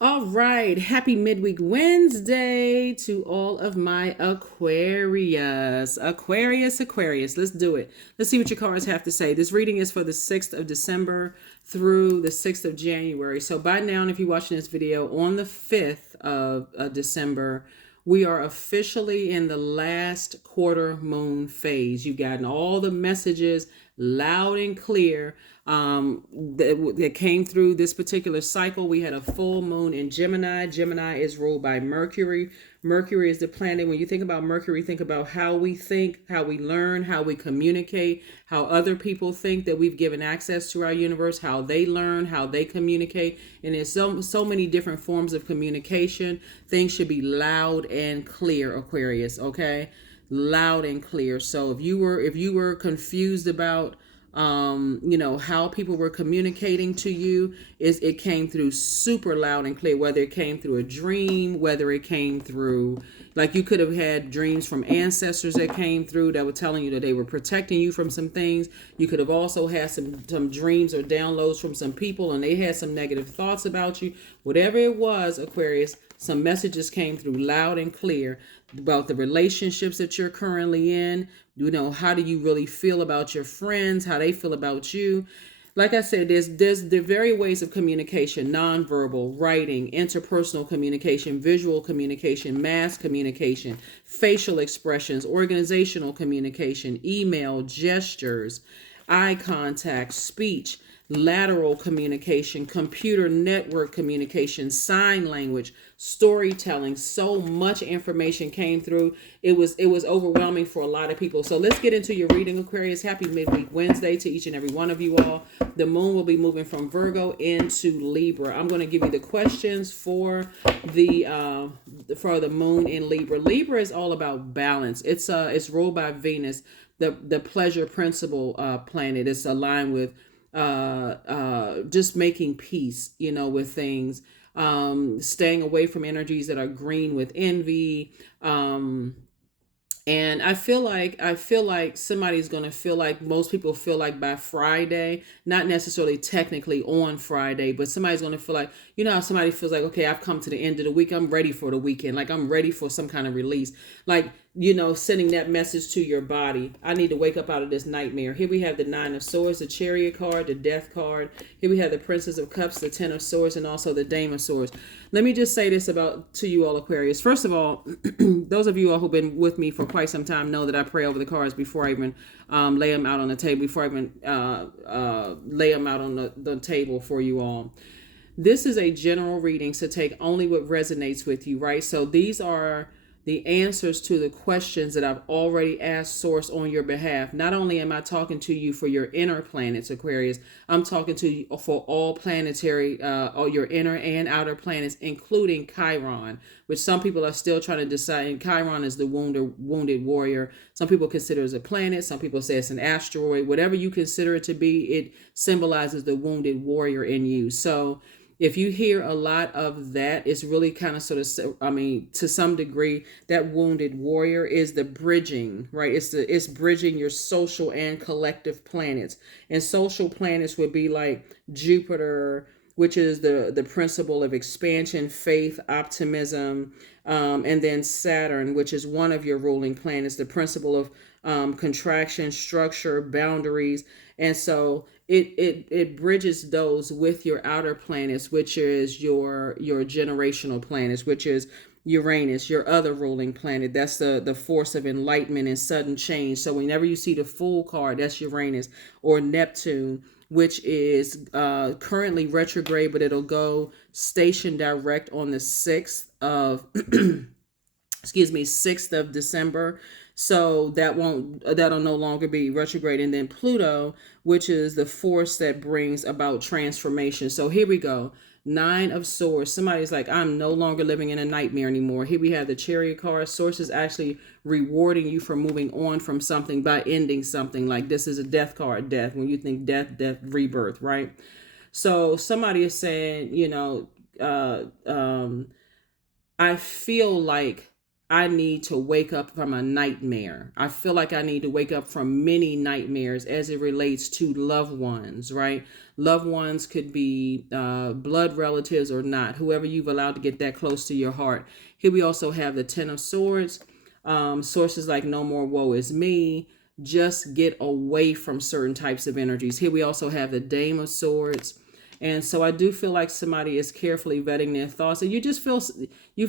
All right. Happy midweek Wednesday to all of my Aquarius. Aquarius. Let's do it. Let's see what your cards have to say. This reading is for the 6th of December through the 6th of January. So by now, if you're watching this video on the 5th of December, we are officially in the last quarter moon phase. You've gotten all the messages loud and clear that came through this particular cycle. We had a full moon in Gemini. Gemini is ruled by Mercury. Mercury is the planet. When you think about Mercury, think about how we think, how we learn, how we communicate, how other people think that we've given access to our universe, how they learn, how they communicate. And there's so many different forms of communication. Things should be loud and clear, Aquarius, okay? Loud and clear. So if you were confused about how people were communicating to you, is it came through super loud and clear, whether it came through a dream, whether it came through, like, you could have had dreams from ancestors that came through that were telling you that they were protecting you from some things. You could have also had some dreams or downloads from some people and they had some negative thoughts about you. Whatever it was, Aquarius, some messages came through loud and clear about the relationships that you're currently in. How do you really feel about your friends, how they feel about you? Like I said, there's the various ways of communication: nonverbal, writing, interpersonal communication, visual communication, mass communication, facial expressions, organizational communication, email, gestures, eye contact, speech, lateral communication, computer network communication, sign language, storytelling. So much information came through. It was overwhelming for a lot of people. So let's get into your reading, Aquarius. Happy midweek Wednesday to each and every one of you all. The moon will be moving from Virgo into Libra. I'm going to give you the questions for the moon in Libra. Libra is all about balance. It's ruled by Venus, the pleasure principle planet. It's aligned with just making peace, with things, staying away from energies that are green with envy. And I feel like somebody's gonna feel like, most people feel like by Friday, not necessarily technically on Friday, but somebody's gonna feel like, how somebody feels like, okay, I've come to the end of the week, I'm ready for the weekend, like I'm ready for some kind of release. Like, sending that message to your body. I need to wake up out of this nightmare. Here we have the Nine of Swords, the Chariot card, the Death card. Here we have the Princess of Cups, the Ten of Swords, and also the Dame of Swords. Let me just say this about to you all, Aquarius. First of all, those of you all who've been with me for quite some time know that I pray over the cards before I even lay them out on the table, before I even lay them out on the table for you all. This is a general reading, so take only what resonates with you, right? So these are the answers to the questions that I've already asked Source on your behalf. Not only am I talking to you for your inner planets, Aquarius, I'm talking to you for all planetary, all your inner and outer planets, including Chiron, which some people are still trying to decide. And Chiron is the wounded warrior. Some people consider it as a planet. Some people say it's an asteroid. Whatever you consider it to be, it symbolizes the wounded warrior in you. So if you hear a lot of that, it's really kind of sort of, to some degree, that wounded warrior is the bridging, right? It's bridging your social and collective planets. And social planets would be like Jupiter, which is the principle of expansion, faith, optimism, and then Saturn, which is one of your ruling planets, the principle of contraction, structure, boundaries. And so it bridges those with your outer planets, which is your generational planets, which is Uranus, your other ruling planet. That's the force of enlightenment and sudden change. So whenever you see the Fool card, that's Uranus. Or Neptune, which is currently retrograde, but it'll go station direct on the 6th of excuse me, 6th of December. So that'll no longer be retrograde. And then Pluto, which is the force that brings about transformation. So here we go. Nine of Swords. Somebody's like, I'm no longer living in a nightmare anymore. Here we have the Chariot card. Source is actually rewarding you for moving on from something by ending something. Like, this is a death card, death. When you think death, rebirth, right? So somebody is saying, I feel like I need to wake up from a nightmare. I feel like I need to wake up from many nightmares as it relates to loved ones, right? Loved ones could be blood relatives or not, whoever you've allowed to get that close to your heart. Here we also have the Ten of Swords. Sources like no more woe is me. Just get away from certain types of energies. Here we also have the Dame of Swords. And so I do feel like somebody is carefully vetting their thoughts. And you just feel,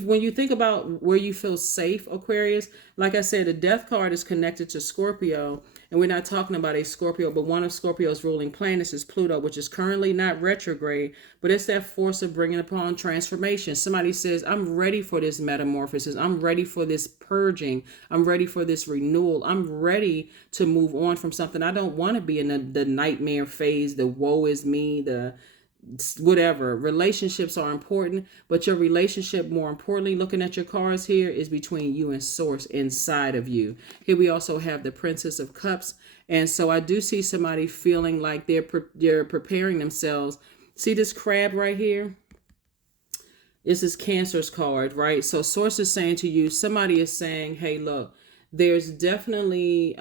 when you think about where you feel safe, Aquarius, like I said, the Death card is connected to Scorpio. And we're not talking about a Scorpio, but one of Scorpio's ruling planets is Pluto, which is currently not retrograde, but it's that force of bringing upon transformation. Somebody says, I'm ready for this metamorphosis. I'm ready for this purging. I'm ready for this renewal. I'm ready to move on from something. I don't want to be in the nightmare phase, the woe is me, the whatever. Relationships are important, but your relationship, more importantly, looking at your cards here, is between you and source inside of you. Here we also have the Princess of Cups. And so I do see somebody feeling like they're preparing themselves. See this crab right here? This is Cancer's card, right? So source is saying to you, somebody is saying, hey, look, there's definitely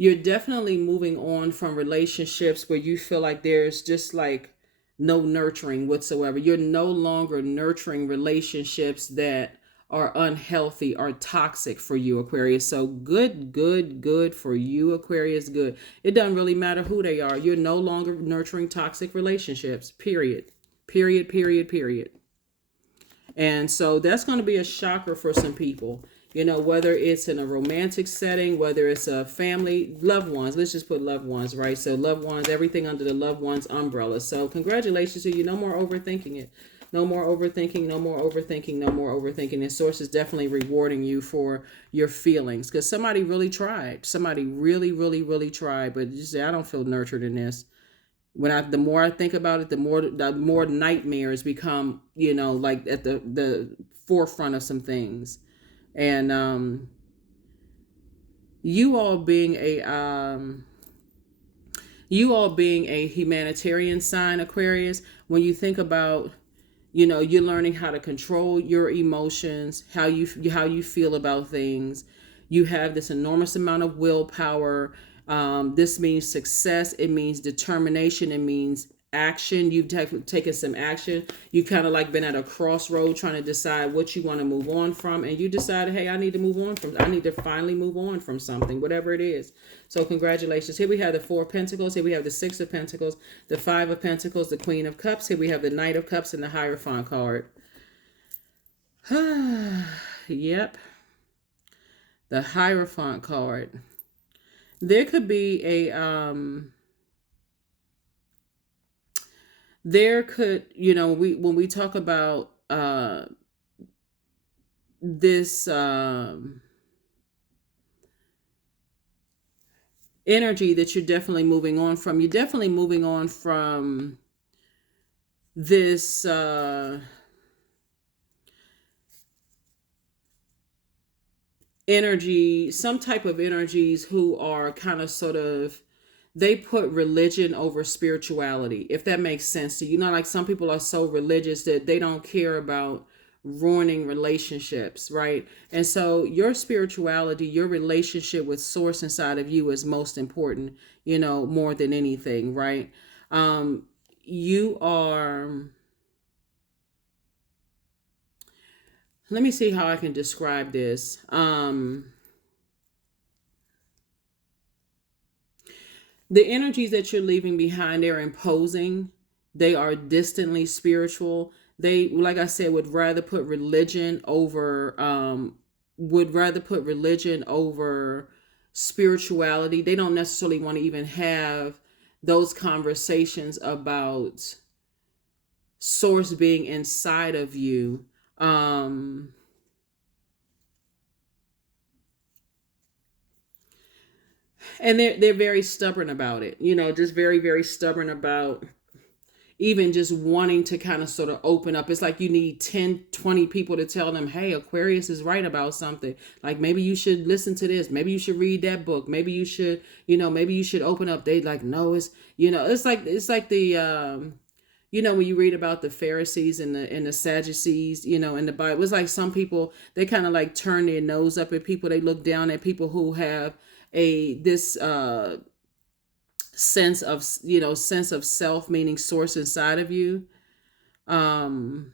you're definitely moving on from relationships where you feel like there's just like no nurturing whatsoever. You're no longer nurturing relationships that are unhealthy or toxic for you, Aquarius. So good for you, Aquarius. Good. It doesn't really matter who they are. You're no longer nurturing toxic relationships, period. And so that's going to be a shocker for some people. You know, whether it's in a romantic setting, whether it's a family, loved ones. Let's just put loved ones, right? So loved ones, everything under the loved ones umbrella. So congratulations to you. No more overthinking it. No more overthinking, no more overthinking, no more overthinking. And source is definitely rewarding you for your feelings, because somebody really tried. Somebody really tried, but you say, I don't feel nurtured in this. The more I think about it, the more nightmares become, you know, like at the forefront of some things. And you all being a humanitarian sign, Aquarius, when you think about, you know, you're learning how to control your emotions, how you feel about things. You have this enormous amount of willpower. This means success. It means determination. It means action. You've taken some action. You've kind of like been at a crossroad trying to decide what you want to move on from. And you decided, hey, I need to finally move on from something, whatever it is. So congratulations. Here we have the Four of Pentacles. Here we have the Six of Pentacles, the Five of Pentacles, the Queen of Cups. Here we have the Knight of Cups and the Hierophant card. Yep. The Hierophant card. There could be you know, when we talk about this energy that you're definitely moving on from, this energy, some type of energies who are kind of sort of, they put religion over spirituality, if that makes sense to you. You know, like some people are so religious that they don't care about ruining relationships, right? And so your spirituality, your relationship with source inside of you is most important, you know, more than anything, right? You are, let me see how I can describe this. The energies that you're leaving behind, they're imposing. They are distantly spiritual. They, like I said, would rather put religion over spirituality. They don't necessarily want to even have those conversations about source being inside of you. And they're very stubborn about it, you know, just very stubborn about even just wanting to kind of sort of open up. It's like you need 10, 20 people to tell them, hey, Aquarius is right about something. Like, maybe you should listen to this. Maybe you should read that book. Maybe you should, you know, maybe you should open up. They like, no, it's, you know, it's like the, when you read about the Pharisees and the Sadducees, in the Bible, it's like some people, they kind of like turn their nose up at people. They look down at people who have this sense of self, meaning source inside of you. Um,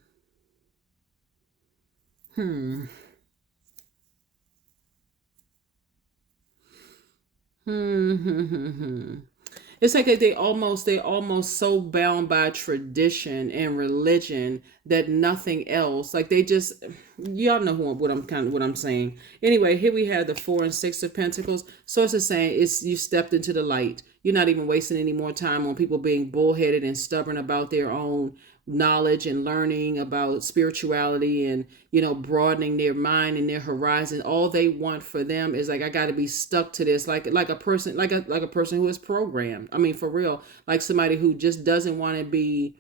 hmm. It's like they almost so bound by tradition and religion that nothing else, like they just, y'all know what I'm saying. Anyway, here we have the 4 and 6 of Pentacles. So it's the same. It's, you stepped into the light. You're not even wasting any more time on people being bullheaded and stubborn about their own knowledge and learning about spirituality, and broadening their mind and their horizon. All they want for them is like, I got to be stuck to this, like a person, like a person who is programmed. I mean, for real, like somebody who just doesn't want to be,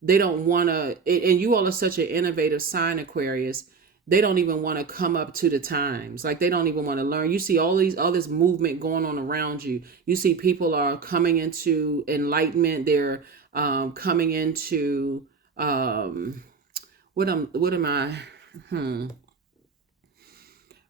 they don't want to. And you all are such an innovative sign, Aquarius. They don't even want to come up to the times. Like they don't even want to learn. You see all this movement going on around you. You see people are coming into enlightenment. They're coming into what am I?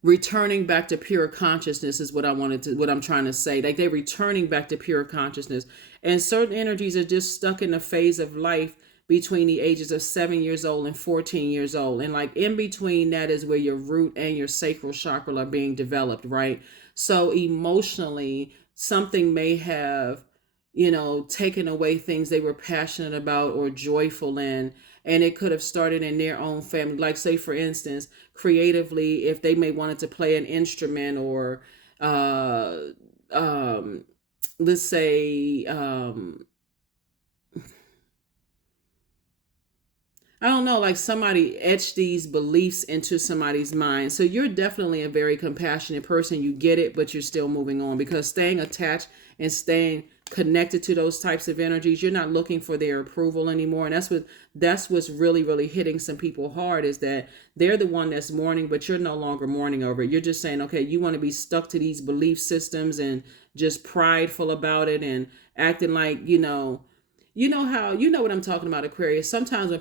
Returning back to pure consciousness is what I'm trying to say. Like they're returning back to pure consciousness. And certain energies are just stuck in a phase of life between the ages of 7 years old and 14 years old. And like in between that is where your root and your sacral chakra are being developed, right? So emotionally, something may have, taken away things they were passionate about or joyful in. And it could have started in their own family. Like, say, for instance, creatively, if they may wanted to play an instrument, or uh, um, let's say, I don't know, like somebody etched these beliefs into somebody's mind. So you're definitely a very compassionate person. You get it, but you're still moving on, because staying attached and staying connected to those types of energies, you're not looking for their approval anymore. And that's what's really, really hitting some people hard, is that they're the one that's mourning, but you're no longer mourning over it. You're just saying, okay, you want to be stuck to these belief systems and just prideful about it and acting like, what I'm talking about, Aquarius. Sometimes when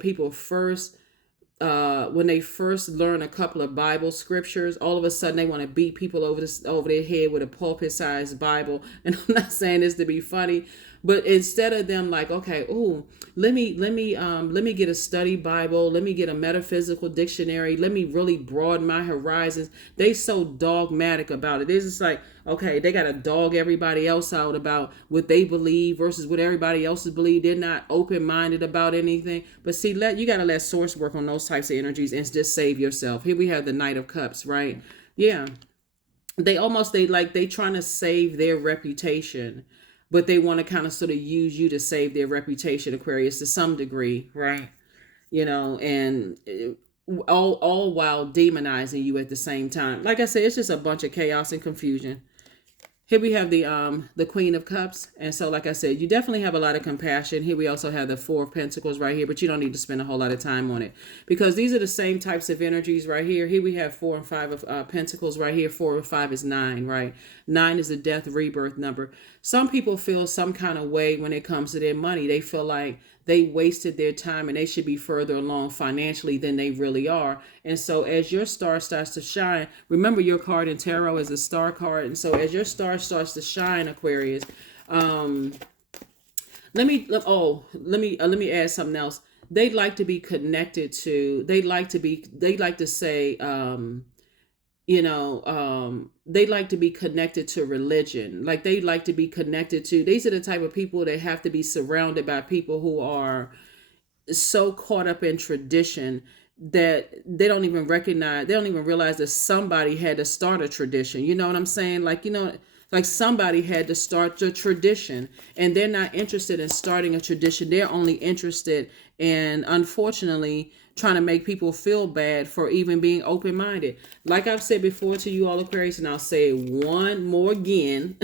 they first learn a couple of Bible scriptures, all of a sudden they want to beat people over their head with a pulpit-sized Bible. And I'm not saying this to be funny, but instead of them like, okay, ooh, let me get a study Bible, let me get a metaphysical dictionary, let me really broaden my horizons. They so dogmatic about it. They're just like, okay, they got to dog everybody else out about what they believe versus what everybody else believe. They're not open-minded about anything. But see, you got to let source work on those types of energies and just save yourself. Here we have the Knight of Cups, right? Yeah. They trying to save their reputation, but they want to kind of sort of use you to save their reputation, Aquarius, to some degree, right? And all while demonizing you at the same time. Like I said, it's just a bunch of chaos and confusion. Here we have the Queen of Cups. And so, like I said, you definitely have a lot of compassion. Here we also have the Four of Pentacles right here, but you don't need to spend a whole lot of time on it, because these are the same types of energies right here. Here we have 4 and 5 of Pentacles right here. 4 and 5 is 9, right? 9 is the death rebirth number. Some people feel some kind of way when it comes to their money. They feel like they wasted their time and they should be further along financially than they really are. And so as your star starts to shine, remember your card in tarot is a star card. And so as your star starts to shine, Aquarius, let me add something else. They like to be connected to, they like to say, they like to be connected to religion. Like they like to be connected to, these are the type of people that have to be surrounded by people who are so caught up in tradition that they don't even realize that somebody had to start a tradition. You know what I'm saying? Like somebody had to start the tradition, and they're not interested in starting a tradition. They're only interested in, unfortunately, trying to make people feel bad for even being open-minded. Like I've said before to you all, Aquarius, and I'll say one more again,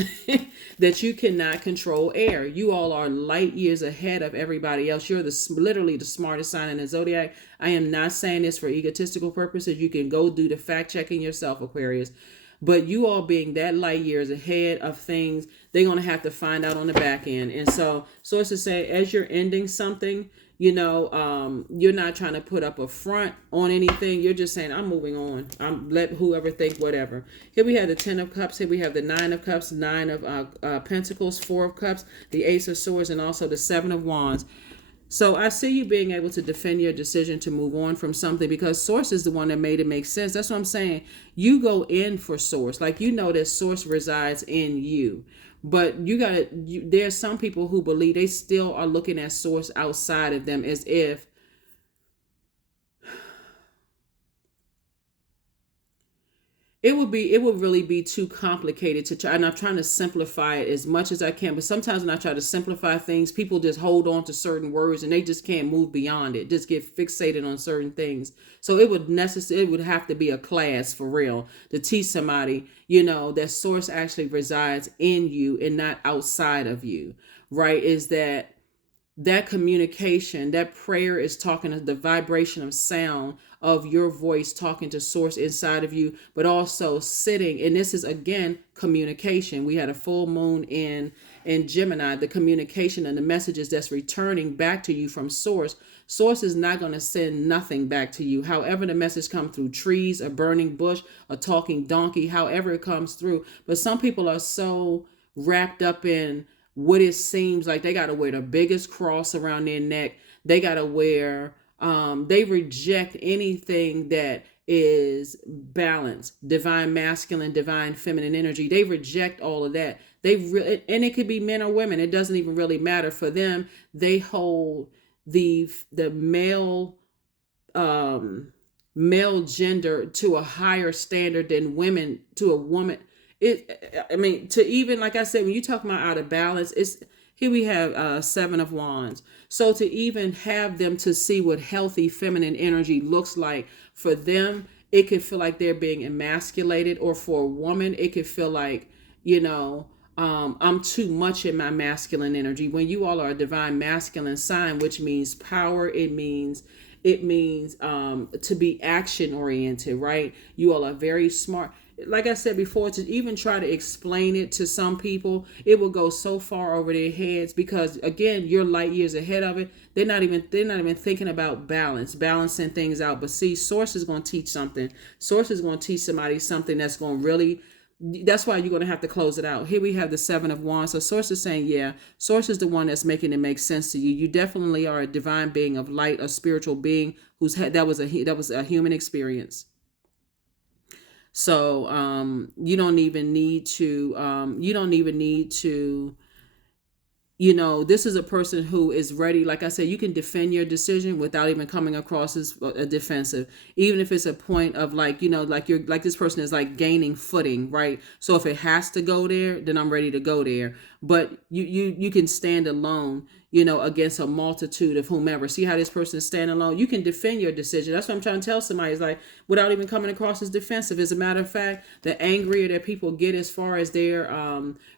that you cannot control air. You all are light years ahead of everybody else. You're literally the smartest sign in the Zodiac. I am not saying this for egotistical purposes. You can go do the fact-checking yourself, Aquarius. But you all being that light years ahead of things, they're going to have to find out on the back end. And so it's to say, as you're ending something, You're not trying to put up a front on anything. You're just saying, I'm moving on. I'm let whoever think whatever. Here we have the 10 of cups. Here we have the 9 of cups, 9 of pentacles, 4 of cups, the ace of swords, and also the 7 of wands. So I see you being able to defend your decision to move on from something, because source is the one that made it make sense. That's what I'm saying. You go in for source. Like, that source resides in you. But there's some people who believe they still are looking at source outside of them, as if it would really be too complicated to try. And I'm trying to simplify it as much as I can. But sometimes when I try to simplify things, people just hold on to certain words and they just can't move beyond it. Just get fixated on certain things. So it would have to be a class for real to teach somebody, that source actually resides in you and not outside of you, right? Is that communication, that prayer is talking to the vibration of sound of your voice talking to source inside of you, but also sitting. And this is, again, communication. We had a full moon in Gemini, the communication and the messages that's returning back to you from source. Source is not going to send nothing back to you. However the message comes through, trees, a burning bush, a talking donkey, however it comes through. But some people are so wrapped up in what it seems like they got to wear the biggest cross around their neck. They got to wear, they reject anything that is balance, divine masculine, divine feminine energy. They reject all of that. And it could be men or women. It doesn't even really matter for them. They hold the male gender to a higher standard than women to a woman. To even, like I said, when you talk about out of balance, here we have 7 of wands. So to even have them to see what healthy feminine energy looks like for them, it could feel like they're being emasculated. Or for a woman, it could feel like, I'm too much in my masculine energy. When you all are a divine masculine sign, which means power, it means to be action oriented, right? You all are very smart. Like I said before, to even try to explain it to some people, it will go so far over their heads, because again, you're light years ahead of it. They're not even thinking about balancing things out. But see, source is going to teach something. Source is going to teach somebody something that's going to really, that's why you're going to have to close it out. Here we have the 7 of wands. So source is saying, yeah, source is the one that's making it make sense to you. You definitely are a divine being of light, a spiritual being that was a human experience. So you don't even need to this is a person who is ready. Like I said, you can defend your decision without even coming across as a defensive, even if it's a point of like this person is like gaining footing, right? So if it has to go there, then I'm ready to go there. But you can stand alone, against a multitude of whomever. See how this person is standing alone? You can defend your decision. That's what I'm trying to tell somebody, is like, without even coming across as defensive. As a matter of fact, the angrier that people get as far as their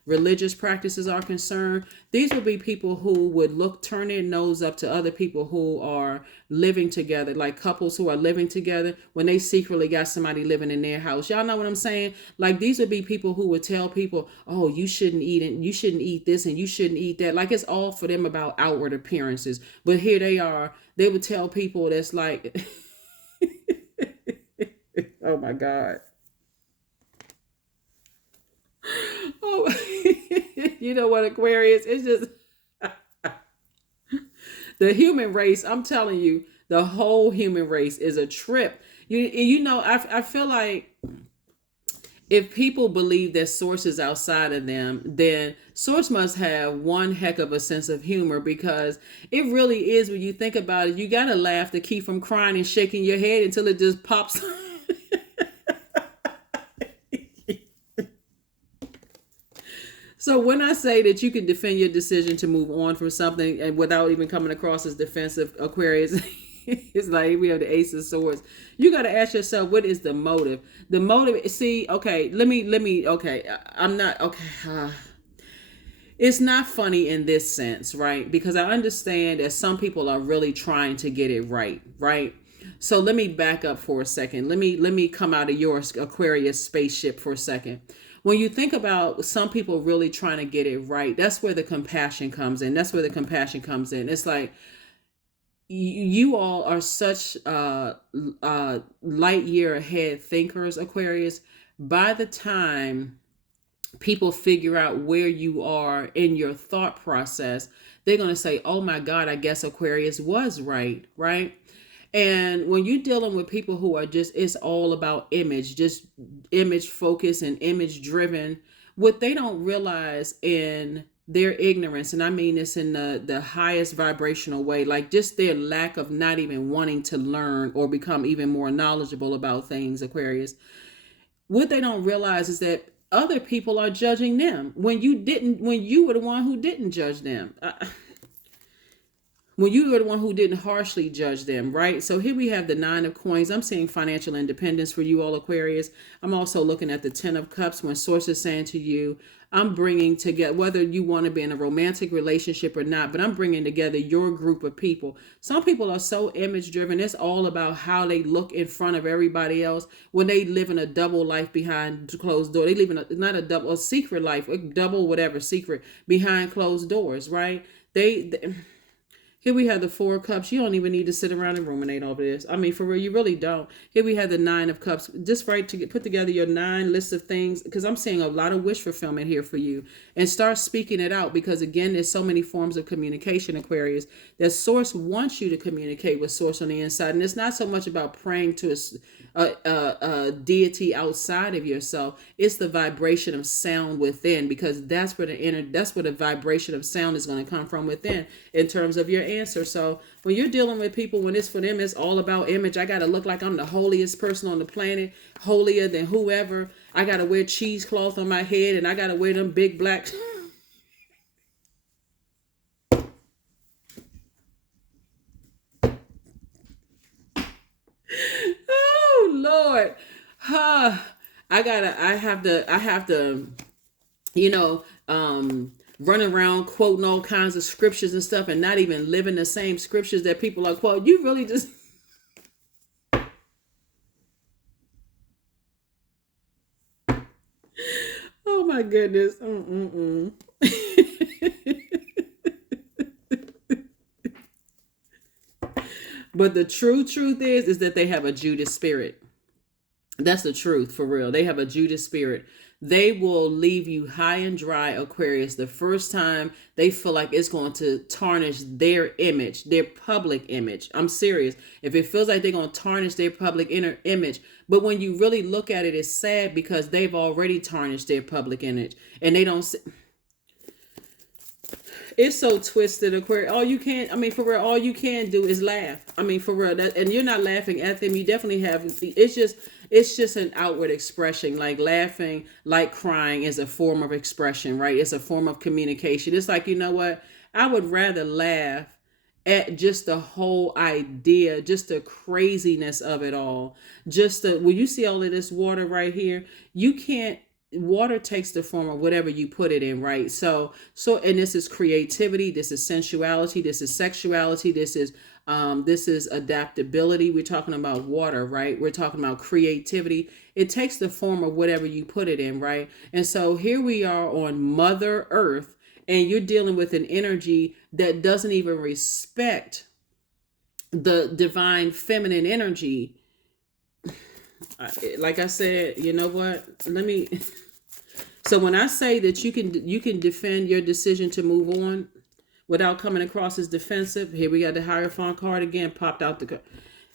religious practices are concerned, these would be people who would turn their nose up to other people who are living together, like couples who are living together, when they secretly got somebody living in their house. Y'all know what I'm saying? Like, these would be people who would tell people, oh, you shouldn't eat it, you shouldn't eat this, and you shouldn't eat that. Like, it's all for them about outward appearances. But here they are. They would tell people that's like, oh my God. Oh, you know what, Aquarius? It's just the human race. I'm telling you, the whole human race is a trip. I feel like if people believe that source is outside of them, then source must have one heck of a sense of humor, because it really is, when you think about it, you got to laugh to keep from crying and shaking your head until it just pops. So when I say that you can defend your decision to move on from something and without even coming across as defensive, Aquarius, it's like we have the Ace of Swords. You got to ask yourself, what is the motive? The motive, see, okay, I'm not, okay. It's not funny in this sense, right? Because I understand that some people are really trying to get it right, right? So let me back up for a second. Let me come out of your Aquarius spaceship for a second. When you think about some people really trying to get it right, that's where the compassion comes in. It's like, you all are such light year ahead thinkers, Aquarius. By the time people figure out where you are in your thought process, they're going to say, oh my God, I guess Aquarius was right, right? And when you're dealing with people who are just, it's all about image, just image focused and image driven, what they don't realize in their ignorance, and I mean this in the highest vibrational way, like just their lack of not even wanting to learn or become even more knowledgeable about things, Aquarius. What they don't realize is that other people are judging them when you were the one who didn't judge them. When you were the one who didn't harshly judge them, right? So here we have the Nine of Coins. I'm seeing financial independence for you all, Aquarius. I'm also looking at the Ten of Cups when Source is saying to you, I'm bringing together, whether you want to be in a romantic relationship or not, but I'm bringing together your group of people. Some people are so image driven. It's all about how they look in front of everybody else when they live in a double life behind closed door. They live in not a double, a secret life, a double whatever secret behind closed doors, right? They here we have the Four of Cups. You don't even need to sit around and ruminate over this. I mean, for real, you really don't. Here we have the Nine of Cups. Just right to put together your 9 lists of things, because I'm seeing a lot of wish fulfillment here for you. And start speaking it out, because again, there's so many forms of communication, Aquarius, that Source wants you to communicate with Source on the inside. And it's not so much about praying to a deity outside of yourself. It's the vibration of sound within, because that's where the vibration of sound is going to come from within in terms of your answer. So when you're dealing with people, when it's for them, it's all about image. I got to look like I'm the holiest person on the planet, holier than whoever. I got to wear cheesecloth on my head, and I got to wear them big black. Oh Lord. Huh. I have to, you know, run around quoting all kinds of scriptures and stuff and not even living the same scriptures that people are quoting. You really just, oh my goodness. Mm-mm-mm. But the true truth is that they have a Judas spirit. That's the truth, for real. They have a Judas spirit. They will leave you high and dry, Aquarius, the first time they feel like it's going to tarnish their image, their public image. I'm serious. If it feels like they're going to tarnish their public inner image, but when you really look at it, it's sad, because they've already tarnished their public image, and they don't. It's so twisted, Aquarius. All you can, I mean, for real, all you can do is laugh. I mean, for real, and you're not laughing at them. You definitely have. It's just an outward expression. Like laughing, like crying, is a form of expression, right? It's a form of communication. It's like, you know what? I would rather laugh at just the whole idea, just the craziness of it all. Just the, when you see all of this water right here, you can't, water takes the form of whatever you put it in, right? So and this is creativity, this is sensuality, this is sexuality, this is adaptability. We're talking about water, right? We're talking about creativity. It takes the form of whatever you put it in, right? And so here we are on Mother Earth, and you're dealing with an energy that doesn't even respect the divine feminine energy. Like I said, you know what? Let me. So when I say that you can defend your decision to move on without coming across as defensive, here we got the Hierophant card again, popped out the.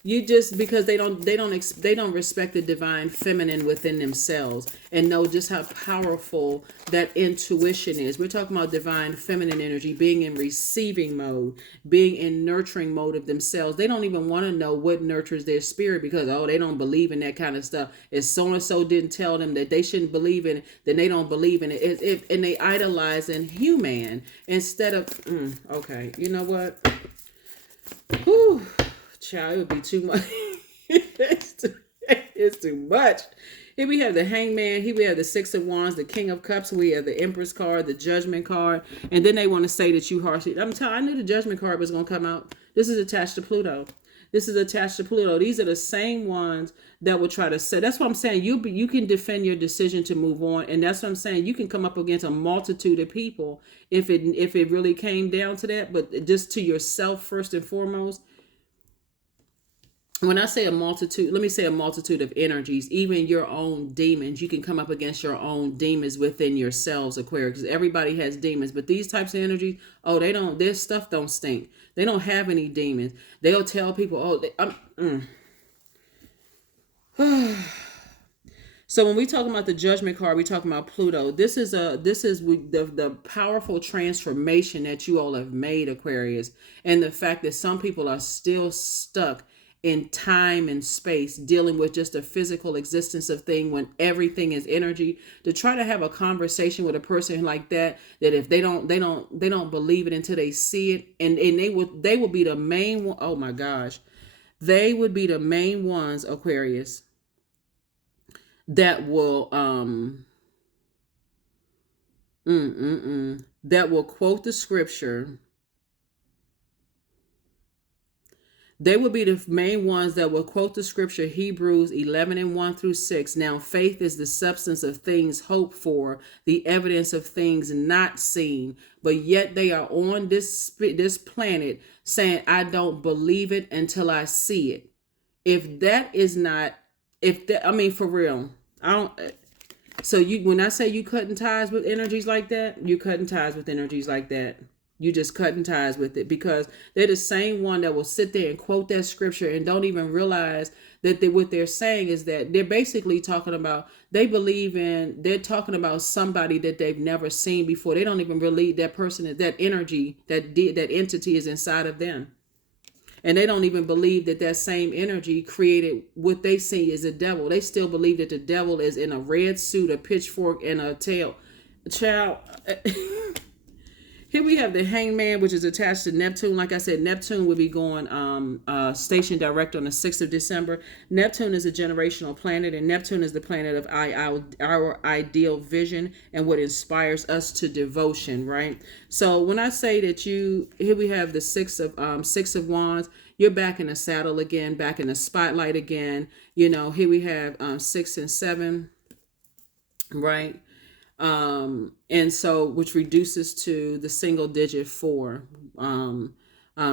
You just, because they don't respect the divine feminine within themselves and know just how powerful that intuition is. We're talking about divine feminine energy being in receiving mode, being in nurturing mode of themselves. They don't even want to know what nurtures their spirit, because they don't believe in that kind of stuff. If so and so didn't tell them that they shouldn't believe in it, then they don't believe in it. And they idolize in human instead of okay. You know what? Whew. Child, it would be too much. It's too much. Here we have the Hangman. Here we have the Six of Wands, the King of Cups. We have the Empress card, the Judgment card. And then they want to say that you harshly. I knew the Judgment card was going to come out. This is attached to Pluto. This is attached to Pluto. These are the same ones that will try to say. That's what I'm saying. You can defend your decision to move on. And that's what I'm saying. You can come up against a multitude of people if it really came down to that. But just to yourself first and foremost, when I say a multitude, let me say a multitude of energies, even your own demons. You can come up against your own demons within yourselves, Aquarius, because everybody has demons. But these types of energies, oh, they don't, their stuff don't stink. They don't have any demons. They'll tell people, oh, So when we talk about the judgment card, we talking about Pluto. The powerful transformation that you all have made, Aquarius, and the fact that some people are still stuck in time and space, dealing with just a physical existence of thing when everything is energy. To try to have a conversation with a person like that, that if they don't believe it until they see it, and they will be the main one. Oh my gosh, they would be the main ones, Aquarius, that will that will quote the scripture. They will be the main ones that will quote the scripture, Hebrews 11:1-6. Now faith is the substance of things hoped for, the evidence of things not seen. But yet they are on this planet saying, I don't believe it until I see it. If that is not, if that, I mean, for real, I don't. So when I say you cutting ties with energies like that, you cutting ties with energies like that. You just cutting ties with it, because they're the same one that will sit there and quote that scripture and don't even realize that what they're saying is that they're basically talking about, they're talking about somebody that they've never seen before. They don't even believe that person, that energy, that entity is inside of them. And they don't even believe that same energy created what they see as a devil. They still believe that the devil is in a red suit, a pitchfork, and a tail. Child. Here we have the Hangman, which is attached to Neptune. Like I said, Neptune will be going station direct on the 6th of December. Neptune is a generational planet, and Neptune is the planet of our ideal vision and what inspires us to devotion, right? So when I say that here we have the Six of Wands, you're back in the saddle again, back in the spotlight again. Here we have 6 and 7, right? And so, which reduces to the single digit 4,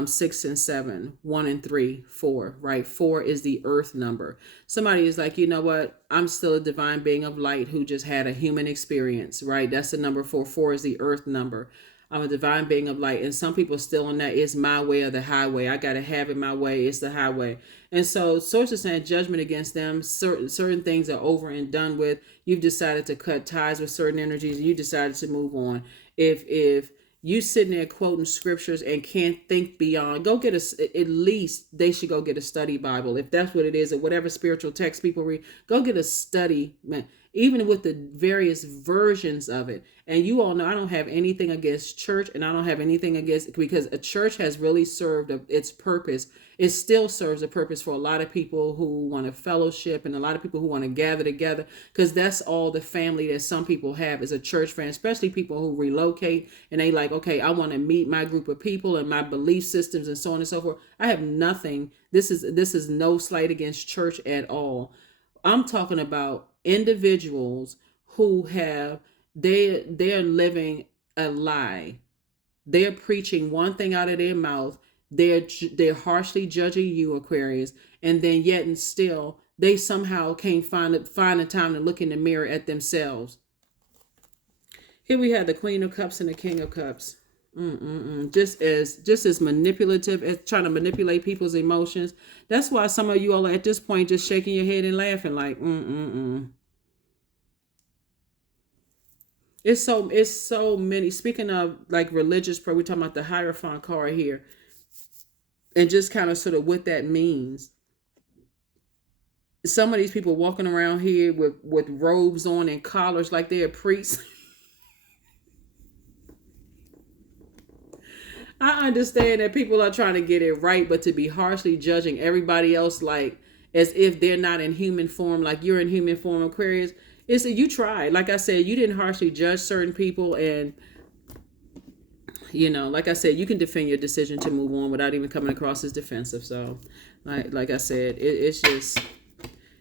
6 and 7, 1 and 3, 4, right? 4 is the earth number. Somebody is like, you know what? I'm still a divine being of light who just had a human experience, right? That's the number 4. 4 is the earth number. I'm a divine being of light. And some people still on that, it's my way or the highway. I got to have it my way. It's the highway. And so source is saying judgment against them. Certain things are over and done with. You've decided to cut ties with certain energies. You decided to move on. If you sitting there quoting scriptures and can't think beyond, go get at least they should go get a study Bible. If that's what it is, or whatever spiritual text people read, go get a study, man, even with the various versions of it. And you all know I don't have anything against church, and I don't have anything against, because a church has really served its purpose. It still serves a purpose for a lot of people who want to fellowship, and a lot of people who want to gather together, because that's all the family that some people have is a church fan, especially people who relocate and they like, okay, I want to meet my group of people and my belief systems and so on and so forth. I have nothing. This is no slight against church at all. I'm talking about individuals who have, they're living a lie. They're preaching one thing out of their mouth. They're harshly judging you, Aquarius, and then yet and still they somehow can't find the time to look in the mirror at themselves. Here we have the Queen of Cups and the King of Cups. Just as manipulative, as trying to manipulate people's emotions. That's why some of you all are at this point just shaking your head and laughing like, It's so many. Speaking of like religious we're talking about the Hierophant card here, and just kind of sort of what that means. Some of these people walking around here with robes on and collars like they're priests. I understand that people are trying to get it right, but to be harshly judging everybody else like as if they're not in human form, like you're in human form, Aquarius, is that you tried. Like I said, you didn't harshly judge certain people, and like I said, you can defend your decision to move on without even coming across as defensive. So, like I said, it's just.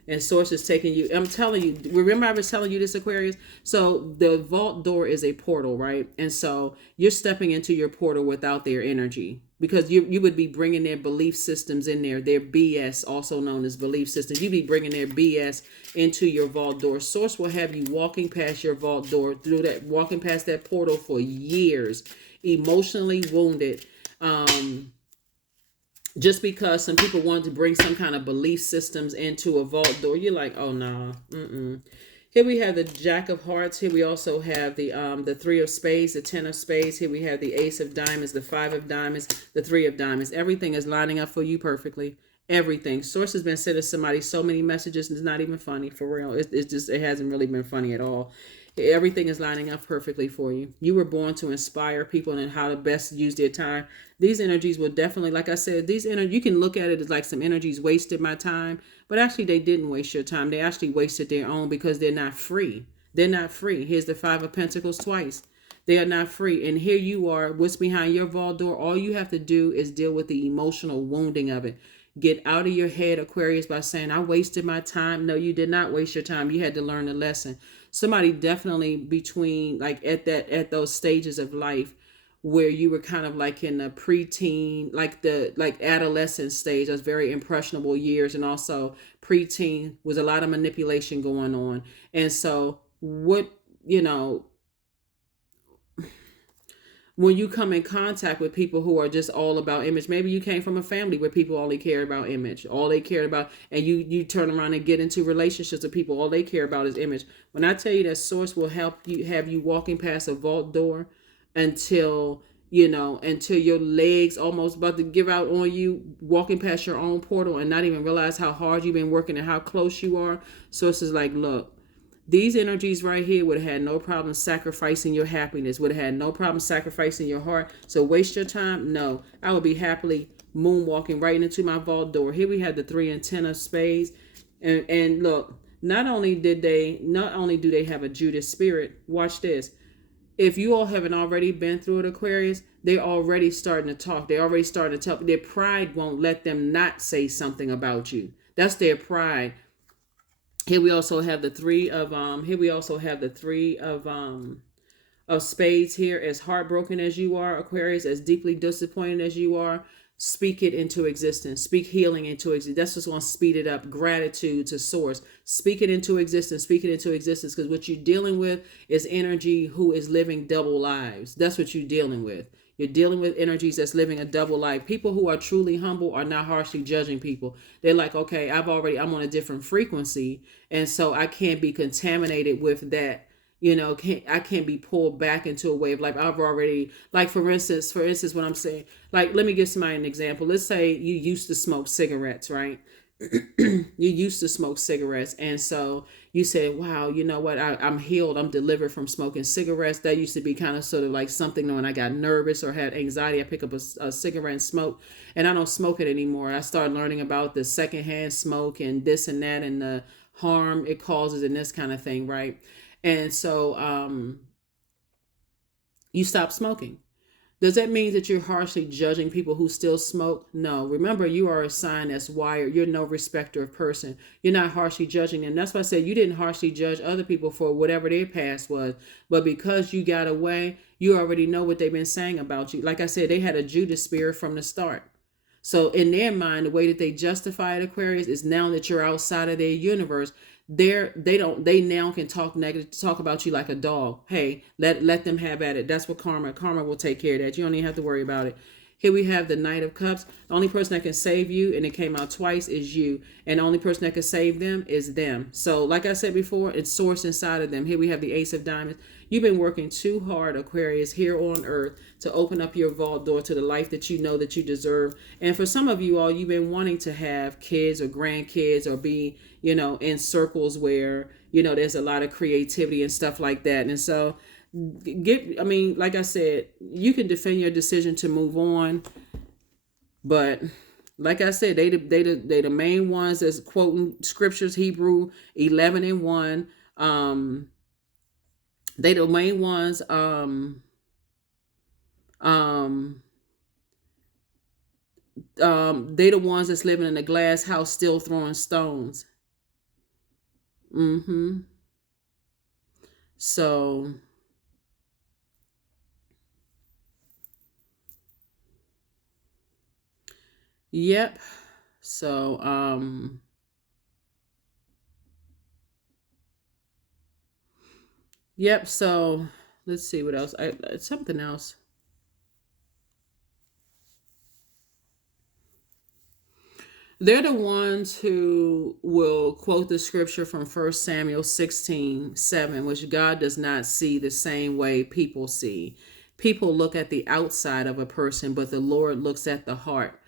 And source is taking you, I'm telling you, remember I was telling you this, Aquarius? So the vault door is a portal, right? And so you're stepping into your portal without their energy, because you would be bringing their belief systems in there, their BS, also known as belief systems. You'd be bringing their BS into your vault door. Source will have you walking past your vault door, through that, walking past that portal for years, emotionally wounded. Just because some people wanted to bring some kind of belief systems into a vault door, you're like, oh no, mm-mm. Here we have the Jack of Hearts. Here we also have the Three of Spades, the Ten of Spades. Here we have the Ace of Diamonds, the Five of Diamonds, the Three of Diamonds. Everything is lining up for you perfectly. Everything. Source has been sending somebody so many messages, and it's not even funny, for real. It's just, it hasn't really been funny at all. Everything is lining up perfectly for you. You were born to inspire people and how to best use their time. These energies will definitely, like I said, these energy, you can look at it as like some energies wasted my time, but actually they didn't waste your time. They actually wasted their own, because they're not free. They're not free. Here's the Five of Pentacles twice. They are not free. And here you are, what's behind your vault door. All you have to do is deal with the emotional wounding of it. Get out of your head, Aquarius, by saying, I wasted my time. No, you did not waste your time. You had to learn a lesson. Somebody definitely between, like at those stages of life where you were kind of like in the preteen, like adolescent stage, those very impressionable years, and also preteen, was a lot of manipulation going on. And so what, you know, when you come in contact with people who are just all about image, maybe you came from a family where people only care about image, all they cared about, and you turn around and get into relationships with people, all they care about is image. When I tell you that Source will help you, have you walking past a vault door until, until your legs almost about to give out on you, walking past your own portal and not even realize how hard you've been working and how close you are. Source is like, look, these energies right here would have had no problem sacrificing your happiness, would have had no problem sacrificing your heart. So waste your time? No. I would be happily moonwalking right into my vault door. Here we have the 3 and 10 of spades. And look, not only do they have a Judas spirit, watch this. If you all haven't already been through it, Aquarius, they're already starting to talk. They're already starting to tell. Their pride won't let them not say something about you. That's their pride. Here we also have the three of spades here. As heartbroken as you are, Aquarius, as deeply disappointed as you are, speak it into existence. Speak healing into existence. That's what's going to speed it up. Gratitude to Source. Speak it into existence. Speak it into existence, because what you're dealing with is energy who is living double lives. That's what you're dealing with. You're dealing with energies that's living a double life. People who are truly humble are not harshly judging people. They're like, okay, I'm on a different frequency, and so I can't be contaminated with that. I can't be pulled back into a way of life. I've already, like, for instance, what I'm saying, like, let me give somebody an example. Let's say you used to smoke cigarettes, right? You used to smoke cigarettes, and so you said, wow, you know what, I'm healed, I'm delivered from smoking cigarettes. That used to be kind of sort of like something when I got nervous or had anxiety, I pick up a cigarette and smoke, and I don't smoke it anymore. I started learning about the secondhand smoke and this and that and the harm it causes and this kind of thing, right? And so you stop smoking. Does that mean that you're harshly judging people who still smoke? No. Remember, you are a sign that's wired. You're no respecter of person. You're not harshly judging them. That's why I said you didn't harshly judge other people for whatever their past was. But because you got away, you already know what they've been saying about you. Like I said, they had a Judas spirit from the start. So in their mind, the way that they justify it, Aquarius, is now that you're outside of their universe, they now can talk negative, talk about you like a dog. Hey, let them have at it. That's what karma will take care of that. You don't even have to worry about it. Here we have the Knight of Cups. The only person that can save you, and it came out twice, is you. And the only person that can save them is them. So like I said before, it's Source inside of them. Here we have the Ace of Diamonds. You've been working too hard, Aquarius, here on Earth to open up your vault door to the life that you know that you deserve. And for some of you all, you've been wanting to have kids or grandkids or be, in circles where, there's a lot of creativity and stuff like that. And so like I said, you can defend your decision to move on, but like I said, they the main ones that's quoting scriptures, Hebrew 11:1. They the main ones. They the ones that's living in a glass house, still throwing stones. So. Yep. So, yep. So let's see what else. Something else. They're the ones who will quote the scripture from 1 Samuel 16:7, which God does not see the same way people see. People look at the outside of a person, but the Lord looks at the heart.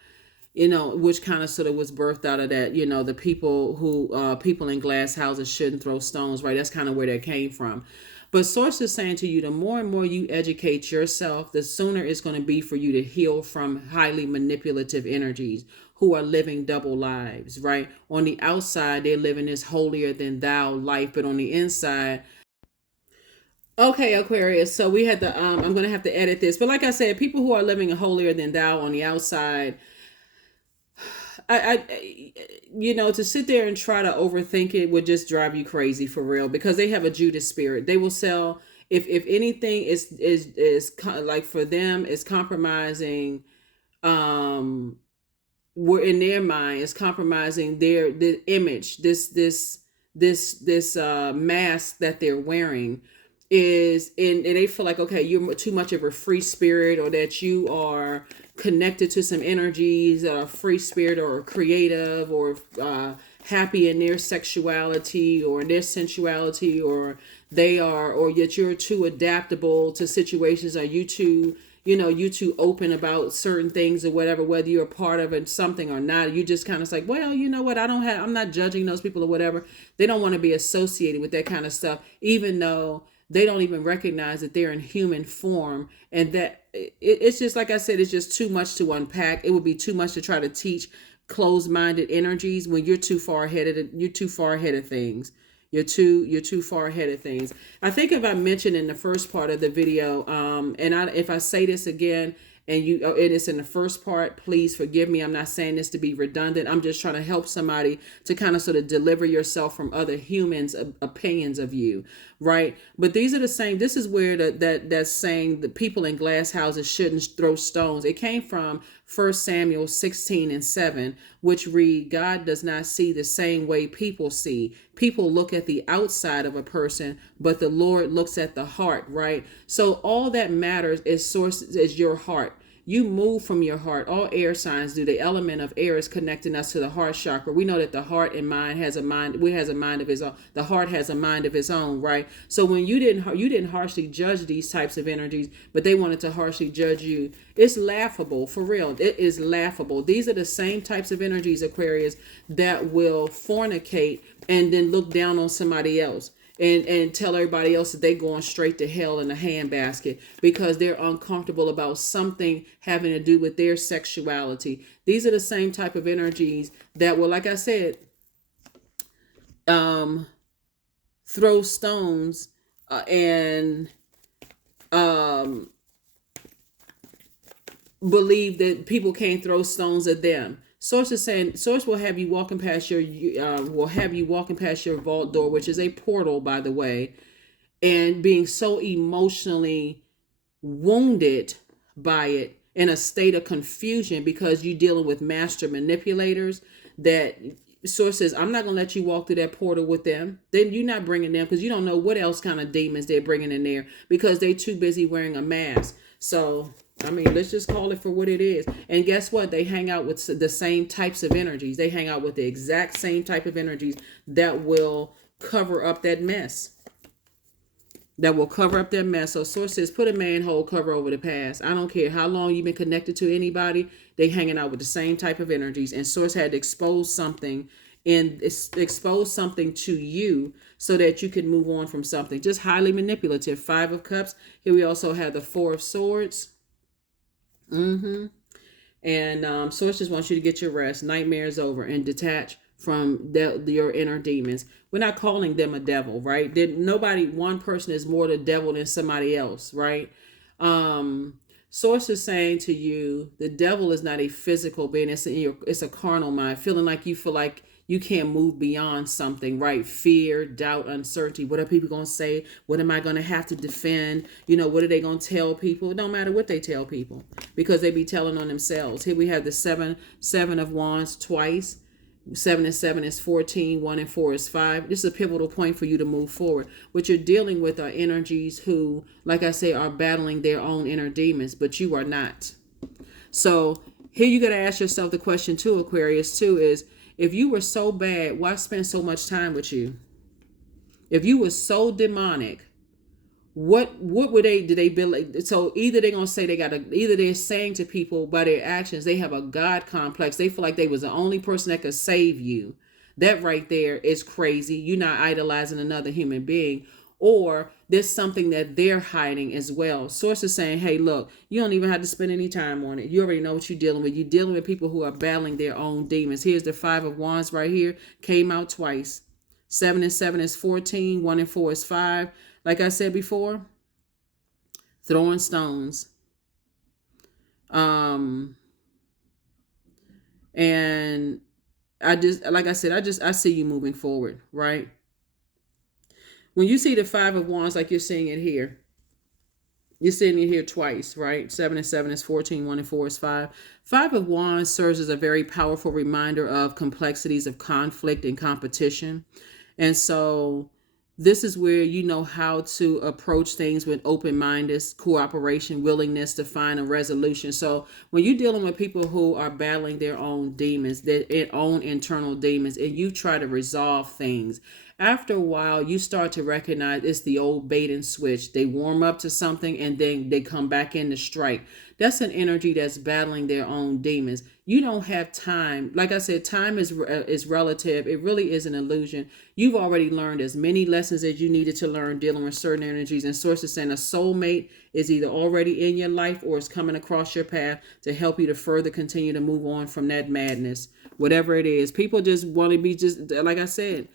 Which kind of sort of was birthed out of that, the people in glass houses shouldn't throw stones, right? That's kind of where that came from. But source is saying to you, the more and more you educate yourself, the sooner it's going to be for you to heal from highly manipulative energies who are living double lives, right? On the outside, they're living this holier than thou life, but on the inside, okay, Aquarius. So we had to, I'm going to have to edit this. But like I said, people who are living a holier than thou on the outside, to sit there and try to overthink it would just drive you crazy for real, because they have a Judas spirit. They will sell, if anything like for them is compromising, we're in their mind is compromising the image, this mask that they're wearing is in, and they feel like, okay, you're too much of a free spirit, or that you are connected to some energies that are free spirit or creative, or happy in their sexuality or in their sensuality, or they are, or yet you're too adaptable to situations, or you too open about certain things or whatever, whether you're a part of it, something or not. You just kind of like, well, you know what, I'm not judging those people or whatever. They don't want to be associated with that kind of stuff, even though they don't even recognize that they're in human form, and that it's just like I said, it's just too much to unpack. It would be too much to try to teach closed-minded energies when you're too far ahead of you're too far ahead of things. You're too far ahead of things. I think if I mentioned in the first part of the video, if I say this again, and it is in the first part, please forgive me. I'm not saying this to be redundant. I'm just trying to help somebody to kind of sort of deliver yourself from other humans' opinions of you, right? But these are the same. This is where that saying, the people in glass houses shouldn't throw stones, it came from 1 Samuel 16:7, which read, God does not see the same way people see. People look at the outside of a person, but the Lord looks at the heart, right? So all that matters is your heart. You move from your heart. All air signs do. The element of air is connecting us to the heart chakra. We know that the heart and mind has a mind. We has a mind of its own. The heart has a mind of its own, right? So when you didn't harshly judge these types of energies, but they wanted to harshly judge you. It's laughable, for real. It is laughable. These are the same types of energies, Aquarius, that will fornicate and then look down on somebody else, and tell everybody else that they're going straight to hell in a handbasket because they're uncomfortable about something having to do with their sexuality. These are the same type of energies that will, like I said, throw stones, and believe that people can't throw stones at them. Source is saying, Source will have you walking past your vault door, which is a portal, by the way, and being so emotionally wounded by it, in a state of confusion because you're dealing with master manipulators, that Source says, I'm not going to let you walk through that portal with them. Then you're not bringing them, because you don't know what else kind of demons they're bringing in there, because they're too busy wearing a mask. So, I mean, let's just call it for what it is. And guess what? They hang out with the same types of energies. They hang out with the exact same type of energies that will cover up that mess. So Source says, put a manhole cover over the past. I don't care how long you've been connected to anybody. They hanging out with the same type of energies. And Source had to expose something to you so that you can move on from something. Just highly manipulative. 5 of Cups. Here we also have the 4 of Swords. And Source just wants you to get your rest. Nightmares over and detach from your inner demons. We're not calling them a devil, right? One person is more the devil than somebody else, right? Source is saying to you, the devil is not a physical being. It's a carnal mind, feeling like you feel like You can't move beyond something, right? Fear, doubt, uncertainty. What are people going to say? What am I going to have to defend? What are they going to tell people? It don't matter what they tell people, because they be telling on themselves. Here we have the seven of wands twice. 7 and 7 is 14, 1 and 4 is 5. This is a pivotal point for you to move forward. What you're dealing with are energies who, like I say, are battling their own inner demons, but you are not. So here you got to ask yourself the question too, Aquarius, too, is if you were so bad, why spend so much time with you? If you were so demonic, what would do they build? So either they're gonna say either they're saying to people by their actions they have a God complex. They feel like they was the only person that could save you. That right there is crazy. You're not idolizing another human being. Or there's something that they're hiding as well. Sources saying, hey, look, you don't even have to spend any time on it. You already know what you're dealing with. You're dealing with people who are battling their own demons. Here's the 5 of wands right here. Came out twice. 7 and 7 is 14. 1 and 4 is 5. Like I said before, throwing stones. And I see you moving forward, right? When you see the 5 of wands, like you're seeing it here, you're seeing it here twice, right? 7 and 7 is 14, 1 and 4 is 5. 5 of wands serves as a very powerful reminder of complexities of conflict and competition. And so this is where you know how to approach things with open-mindedness, cooperation, willingness to find a resolution. So when you're dealing with people who are battling their own demons, their own internal demons, and you try to resolve things, after a while, you start to recognize it's the old bait and switch. They warm up to something and then they come back in to strike. That's an energy that's battling their own demons. You don't have time. Like I said, time is relative. It really is an illusion. You've already learned as many lessons as you needed to learn dealing with certain energies, and sources saying a soulmate is either already in your life or is coming across your path to help you to further continue to move on from that madness. Whatever it is, people just want to be, just like I said,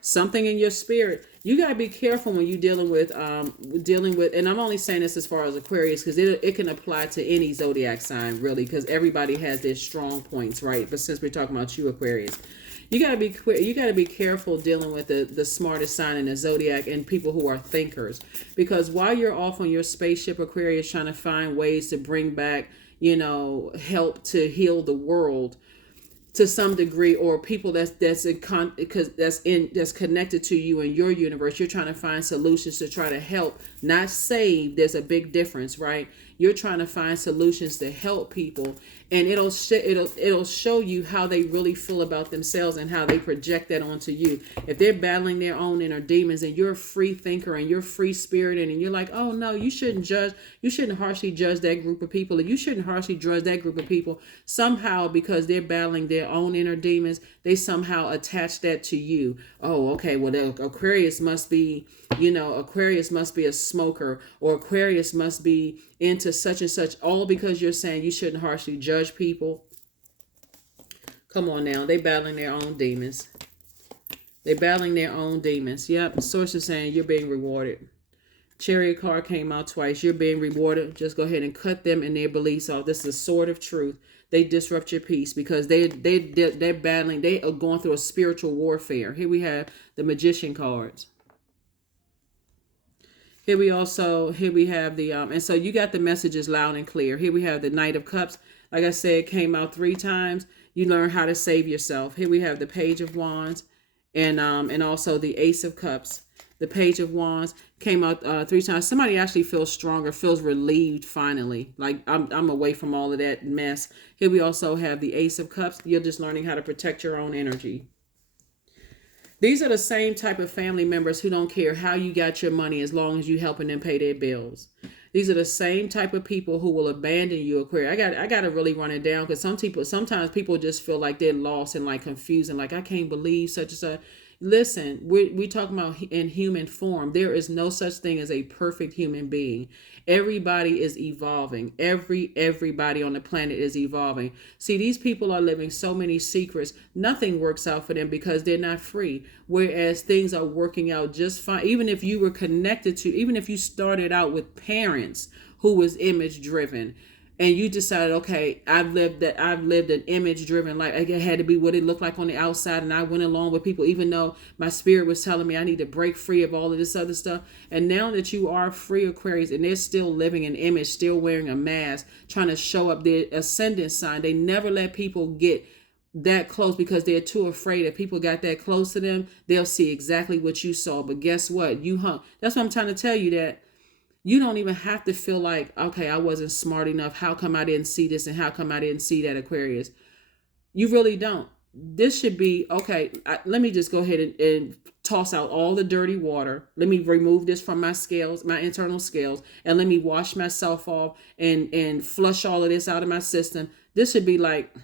something in your spirit. You got to be careful when you're dealing with, and I'm only saying this as far as Aquarius, because it can apply to any zodiac sign, really, because everybody has their strong points, right? But since we're talking about you, Aquarius, you got to be careful dealing with the smartest sign in the zodiac and people who are thinkers, because while you're off on your spaceship, Aquarius, trying to find ways to bring back, help to heal the world to some degree, or people that's connected to you in your universe, you're trying to find solutions to try to help, not save. There's a big difference, right? You're trying to find solutions to help people, and it'll show you how they really feel about themselves and how they project that onto you. If they're battling their own inner demons and you're a free thinker and you're free spirited and you're like, oh no, you shouldn't harshly judge that group of people, or you shouldn't harshly judge that group of people, somehow because they're battling their own inner demons, they somehow attach that to you. Oh, okay, well, Aquarius must be a smoker, or Aquarius must be into such and such, all because you're saying you shouldn't harshly judge people. Come on now, they battling their own demons. They're battling their own demons. Yep, source is saying you're being rewarded. Chariot card came out twice. You're being rewarded. Just go ahead and cut them and their beliefs off. This is a sword of truth. They disrupt your peace because they're battling. They are going through a spiritual warfare. Here we have the Magician cards. Here we have the, and so you got the messages loud and clear. Here we have the Knight of Cups. Like I said, came out 3 times. You learn how to save yourself. Here we have the Page of Wands and also the Ace of Cups. The Page of Wands came out 3 times. Somebody actually feels stronger, feels relieved finally. Like I'm away from all of that mess. Here we also have the Ace of Cups. You're just learning how to protect your own energy. These are the same type of family members who don't care how you got your money as long as you helping them pay their bills. These are the same type of people who will abandon you, Aquarius. I got to really run it down, because sometimes people just feel like they're lost and like confused and like, I can't believe such and such. Listen, we talking about in human form. There is no such thing as a perfect human being. Everybody is evolving. Everybody on the planet is evolving. See, these people are living so many secrets. Nothing works out for them because they're not free. Whereas things are working out just fine. Even if you were connected to, even if you started out with parents who was image driven, and you decided, okay, I've lived an image driven life. It had to be what it looked like on the outside, and I went along with people even though my spirit was telling me I need to break free of all of this other stuff. And now that you are free, Aquarius, and they're still living an image, still wearing a mask, trying to show up their ascendant sign, they never let people get that close because they're too afraid. If people got that close to them, they'll see exactly what you saw. But guess what? You hung. That's what I'm trying to tell you, that you don't even have to feel like, okay, I wasn't smart enough. How come I didn't see this? And how come I didn't see that, Aquarius? You really don't. This should be, okay, let me just go ahead and toss out all the dirty water. Let me remove this from my scales, my internal scales, and let me wash myself off and flush all of this out of my system. This should be like,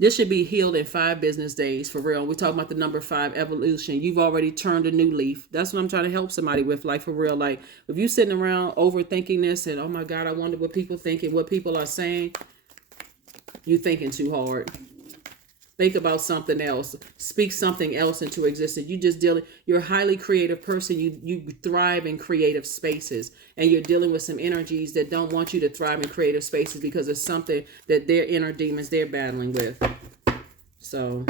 this should be healed in 5 business days, for real. We're talking about the number 5, evolution. You've already turned a new leaf. That's what I'm trying to help somebody with, like, for real. Like, if you sitting around overthinking this and, oh my God, I wonder what people think and what people are saying, you thinking too hard. Think about something else. Speak something else into existence. You're a highly creative person. You thrive in creative spaces, and you're dealing with some energies that don't want you to thrive in creative spaces because it's something that their inner demons they're battling with. So,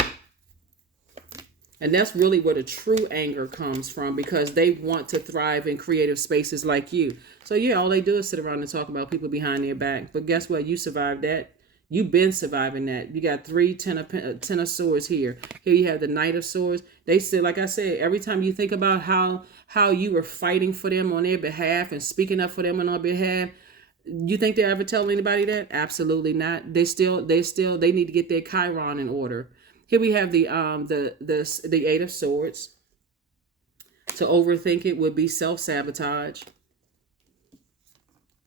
and that's really where the true anger comes from, because they want to thrive in creative spaces like you. So yeah, all they do is sit around and talk about people behind their back. But guess what? You survived that. You've been surviving that. You got 3 ten of swords here. Here you have the Knight of Swords. They said, like I said, every time you think about how you were fighting for them on their behalf and speaking up for them on their behalf, you think they ever tell anybody that? Absolutely not. They need to get their Chiron in order. Here we have the 8 of Swords. To overthink it would be self-sabotage.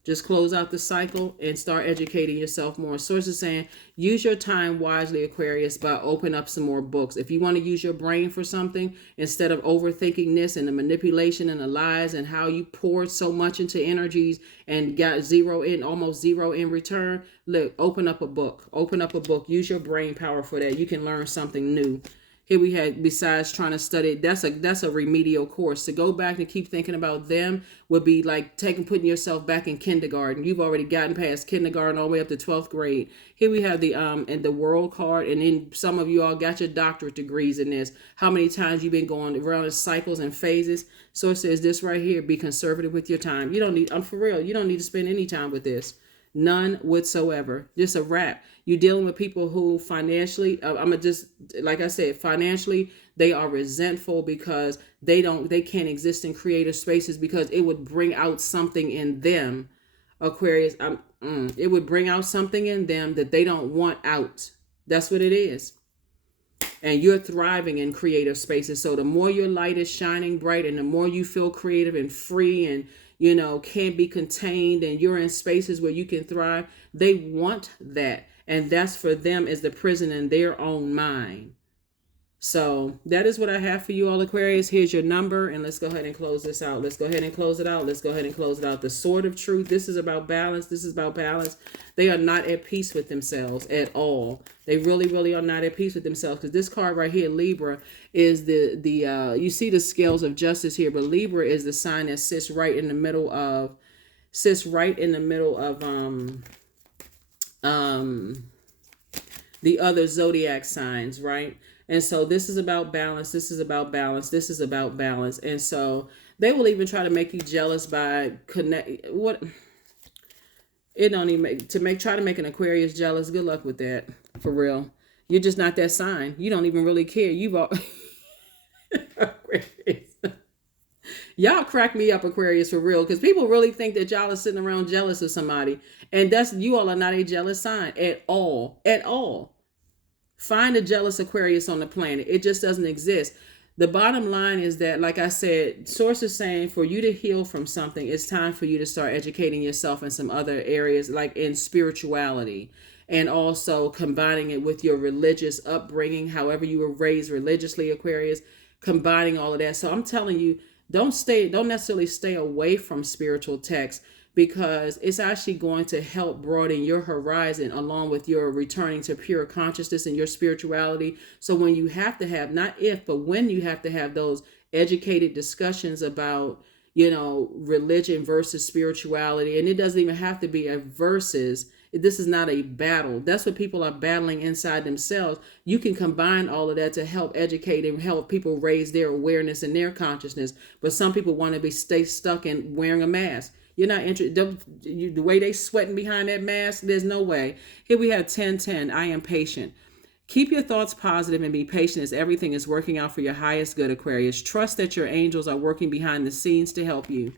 Just close out the cycle and start educating yourself more. Sources saying, use your time wisely, Aquarius, by open up some more books. If you want to use your brain for something, instead of overthinking this and the manipulation and the lies and how you poured so much into energies and got almost zero in return, look, open up a book. Open up a book. Use your brain power for that. You can learn something new. Here we had, besides trying to study, that's a remedial course. To go back and keep thinking about them would be like putting yourself back in kindergarten. You've already gotten past kindergarten all the way up to 12th grade. Here we have and the world card, and then some of you all got your doctorate degrees in this. How many times you've been going around in cycles and phases? So it says this right here, be conservative with your time. You don't need, I'm for real, you don't need to spend any time with this. None whatsoever. Just a wrap. You're dealing with people who financially, like I said, financially, they are resentful because they can't exist in creative spaces because it would bring out something in them, Aquarius. It would bring out something in them that they don't want out. That's what it is. And you're thriving in creative spaces. So the more your light is shining bright and the more you feel creative and free and can't be contained, and you're in spaces where you can thrive, they want that. And that's for them is the prison in their own mind. So that is what I have for you all, Aquarius. Here's your number, and let's go ahead and close this out. Let's go ahead and close it out. Let's go ahead and close it out. The Sword of Truth. This is about balance. This is about balance. They are not at peace with themselves at all. They really, really are not at peace with themselves, because this card right here, Libra, is the you see the scales of justice here, but Libra is the sign that sits right in the middle of the other zodiac signs, right? And so this is about balance. This is about balance. This is about balance. And so they will even try to make you jealous by try to make an Aquarius jealous. Good luck with that, for real. You're just not that sign. You don't even really care. Aquarius. Y'all crack me up, Aquarius, for real, because people really think that y'all are sitting around jealous of somebody, and you all are not a jealous sign at all. Find a jealous Aquarius on the planet. It just doesn't exist. The bottom line is that, like I said, sources saying for you to heal from something, it's time for you to start educating yourself in some other areas, like in spirituality, and also combining it with your religious upbringing, however you were raised religiously, Aquarius, combining all of that. So I'm telling you, don't necessarily stay away from spiritual texts, because it's actually going to help broaden your horizon along with your returning to pure consciousness and your spirituality. So when you have to have, not if, but when you have to have those educated discussions about, religion versus spirituality. And it doesn't even have to be a versus. This is not a battle. That's what people are battling inside themselves. You can combine all of that to help educate and help people raise their awareness and their consciousness. But some people want to stay stuck in wearing a mask. You're not interested. The way they sweating behind that mask, there's no way. Here we have 1010. I am patient. Keep your thoughts positive and be patient as everything is working out for your highest good, Aquarius. Trust that your angels are working behind the scenes to help you.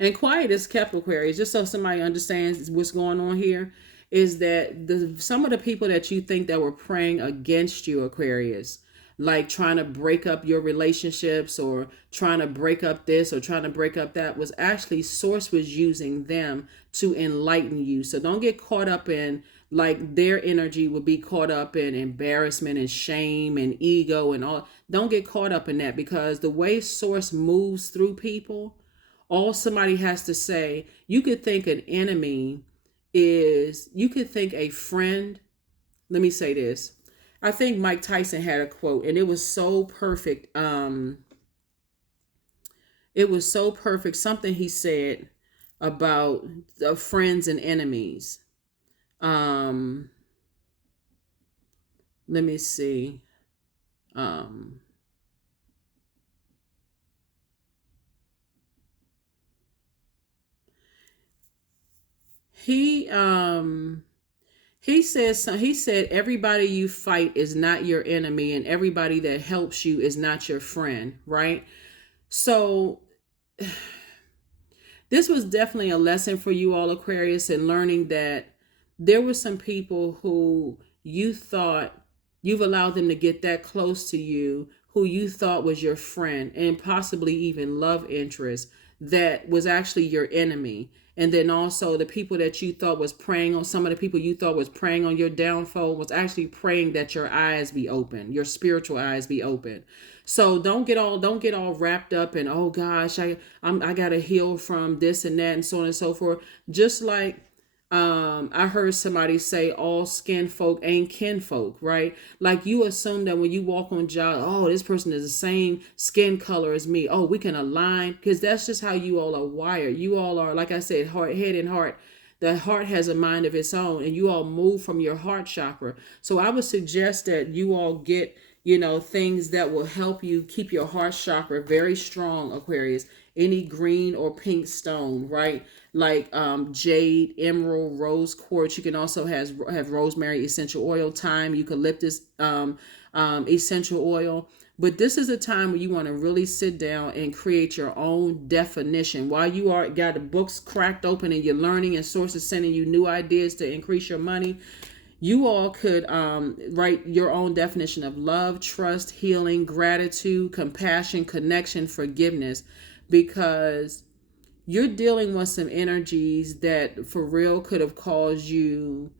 And quiet is kept, Aquarius, just so somebody understands what's going on here, is that some of the people that you think that were praying against you, Aquarius, like trying to break up your relationships or trying to break up this or trying to break up that, was actually Source was using them to enlighten you. So don't get caught up in, like, their energy would be caught up in embarrassment and shame and ego and all. Don't get caught up in that, because the way Source moves through people, all somebody has to say, you could think an enemy is, you could think a friend. Let me say this. I think Mike Tyson had a quote, and it was so perfect. It was so perfect. Something he said about friends and enemies. Let me see. He said everybody you fight is not your enemy, and everybody that helps you is not your friend, right? So this was definitely a lesson for you all, Aquarius, in learning that there were some people who you thought, you've allowed them to get that close to you, who you thought was your friend and possibly even love interest, that was actually your enemy. And then also the people that you thought was preying on, some of the people you thought was preying on your downfall, was actually praying that your eyes be open, your spiritual eyes be open. So don't get all wrapped up in, oh gosh, I gotta heal from this and that and so on and so forth. Just like I heard somebody say, all skin folk ain't kin folk, right? Like, you assume that when you walk on job, oh, this person is the same skin color as me. Oh, we can align, because that's just how you all are wired. You all are, like I said, head and heart. The heart has a mind of its own, and you all move from your heart chakra. So I would suggest that you all get, things that will help you keep your heart chakra very strong, Aquarius. Any green or pink stone, right? Like jade, emerald, rose quartz. You can also have rosemary essential oil, thyme, eucalyptus essential oil. But this is a time where you want to really sit down and create your own definition. While you are got the books cracked open and you're learning and sources sending you new ideas to increase your money, you all could write your own definition of love, trust, healing, gratitude, compassion, connection, forgiveness, because you're dealing with some energies that for real could have caused you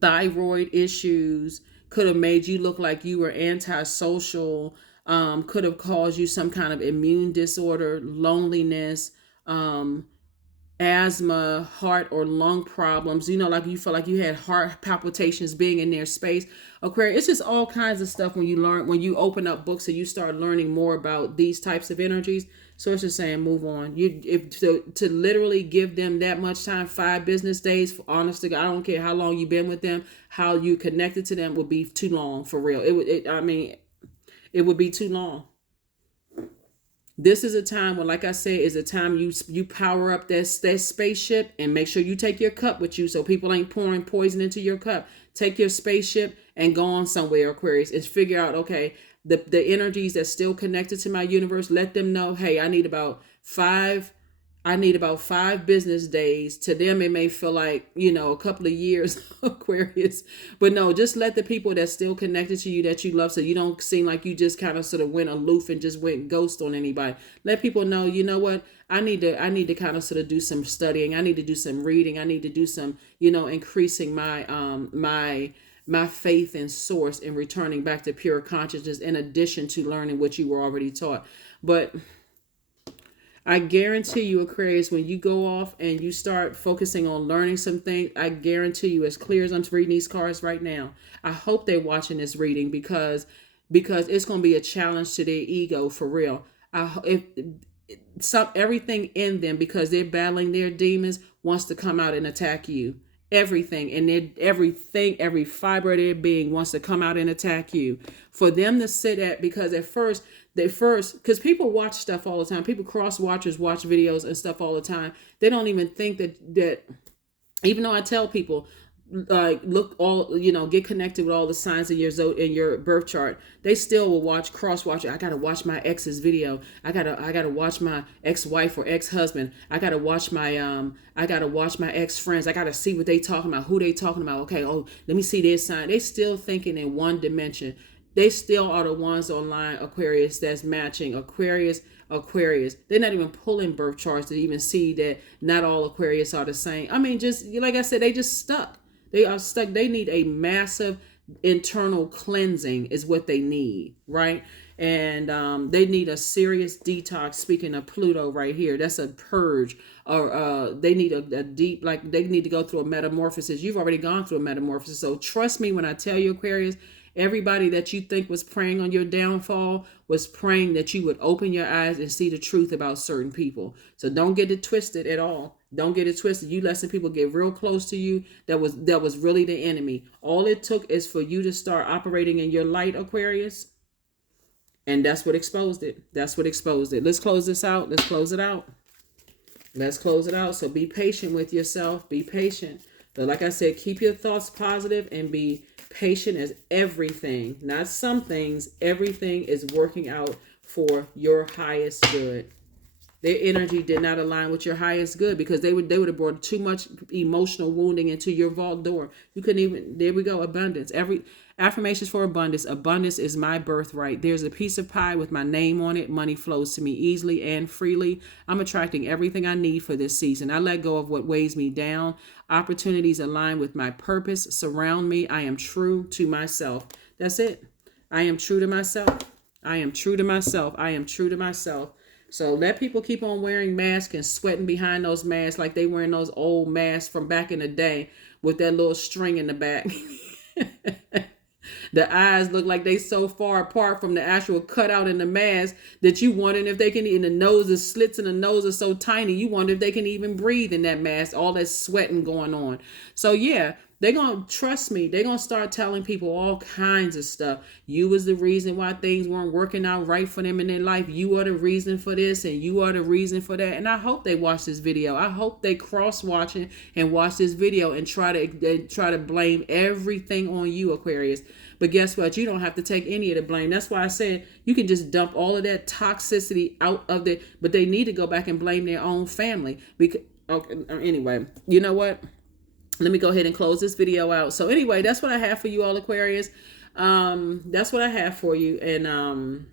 thyroid issues, could have made you look like you were antisocial, could have caused you some kind of immune disorder, loneliness, asthma, heart or lung problems, like you felt like you had heart palpitations being in their space. Aquarius, it's just all kinds of stuff when you open up books and you start learning more about these types of energies. So it's just saying, move on. To literally give them that much time, 5 business days, honestly, I don't care how long you've been with them, how you connected to them, would be too long, for real. It would be too long. This is a time when, like I said, is a time you power up that spaceship, and make sure you take your cup with you so people ain't pouring poison into your cup. Take your spaceship and go on somewhere, Aquarius, and figure out, okay, the energies that's still connected to my universe, let them know, hey, I need about 5 business days. To them, it may feel like, a couple of years, Aquarius. But no, just let the people that's still connected to you, that you love, so you don't seem like you just kind of sort of went aloof and just went ghost on anybody. Let people know, you know what? I need to kind of sort of do some studying. I need to do some reading. I need to do some, increasing my faith in source and returning back to pure consciousness, in addition to learning what you were already taught. But I guarantee you, Aquarius, when you go off and you start focusing on learning some things, I guarantee you, as clear as I'm reading these cards right now, I hope they're watching this reading, because because it's going to be a challenge to their ego for real. If some everything in them, because they're battling their demons, wants to come out and attack you. Everything and everything, every fiber of their being wants to come out and attack you. For them to sit at, because at first because people watch stuff all the time. People cross watchers watch videos and stuff all the time. They don't even think that even though I tell people, like, look, all, get connected with all the signs in your birth chart, they still will cross watch. I gotta watch my ex's video. I gotta watch my ex-wife or ex-husband. I gotta watch my ex-friends. I gotta see what they talking about, who they talking about. Okay, oh, let me see their sign. They still thinking in one dimension. They still are the ones online, Aquarius, that's matching Aquarius. They're not even pulling birth charts to even see that not all Aquarius are the same. I mean, just like I said, they just stuck. They are stuck. They need a massive internal cleansing is what they need, right? And they need a serious detox. Speaking of Pluto right here, that's a purge. Or they need a deep, like, they need to go through a metamorphosis. You've already gone through a metamorphosis. So trust me when I tell you, Aquarius, everybody that you think was praying on your downfall was praying that you would open your eyes and see the truth about certain people. So don't get it twisted at all. Don't get it twisted. You let some people get real close to you that was really the enemy. All it took is for you to start operating in your light, Aquarius. And that's what exposed it. That's what exposed it. Let's close this out. Let's close it out. Let's close it out. So be patient with yourself. Be patient. But like I said, keep your thoughts positive and be patient, as everything, not some things, everything is working out for your highest good. Their energy did not align with your highest good, because they would have brought too much emotional wounding into your vault door. You couldn't even, there we go, abundance. Every affirmations for abundance. Abundance is my birthright. There's a piece of pie with my name on it. Money flows to me easily and freely. I'm attracting everything I need for this season. I let go of what weighs me down. Opportunities align with my purpose. Surround me. I am true to myself. That's it. I am true to myself. I am true to myself. I am true to myself. So let people keep on wearing masks and sweating behind those masks like they wearing those old masks from back in the day with that little string in the back. The eyes look like they so far apart from the actual cutout in the mask that you wondering if they can, and the nose, the slits in the nose are so tiny, you wonder if they can even breathe in that mask, all that sweating going on. So yeah, they're going to, trust me, they're going to start telling people all kinds of stuff. You was the reason why things weren't working out right for them in their life. You are the reason for this and you are the reason for that. And I hope they watch this video. I hope they cross-watching and watch this video and try to blame everything on you, Aquarius. But guess what? You don't have to take any of the blame. That's why I said you can just dump all of that toxicity out of it. But they need to go back and blame their own family. Because, okay, anyway, you know what? Let me go ahead and close this video out. So anyway, that's what I have for you all, Aquarius. That's what I have for you. And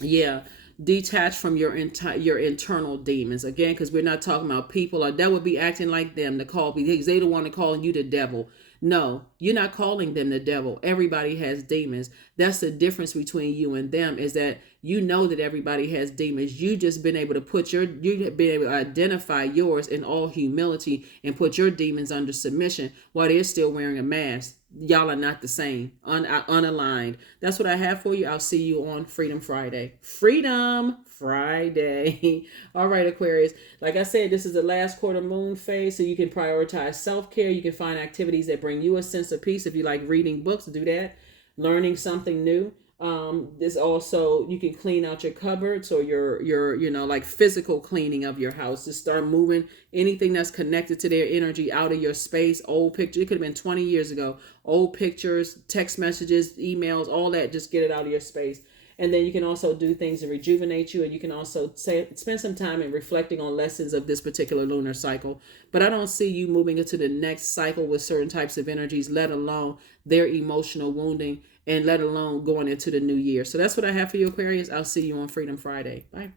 yeah, detach from your internal demons. Again, because we're not talking about people, or that would be acting like them to call, because they don't want to call you the devil. No, you're not calling them the devil. Everybody has demons. That's the difference between you and them, is that you know that everybody has demons. You just been able to you've been able to identify yours in all humility and put your demons under submission while they're still wearing a mask. Y'all are not the same, unaligned. That's what I have for you. I'll see you on Freedom Friday. Freedom Friday. All right, Aquarius. Like I said, this is the last quarter moon phase, so you can prioritize self-care. You can find activities that bring you a sense of peace. If you like reading books, do that. Learning something new. This also, you can clean out your cupboards, or your like physical cleaning of your house. Just start moving anything that's connected to their energy out of your space. Old pictures, it could have been 20 years ago. Old pictures, text messages, emails, all that. Just get it out of your space. And then you can also do things to rejuvenate you, and you can also spend some time in reflecting on lessons of this particular lunar cycle. But I don't see you moving into the next cycle with certain types of energies, let alone their emotional wounding, and let alone going into the new year. So that's what I have for you, Aquarius. I'll see you on Freedom Friday. Bye.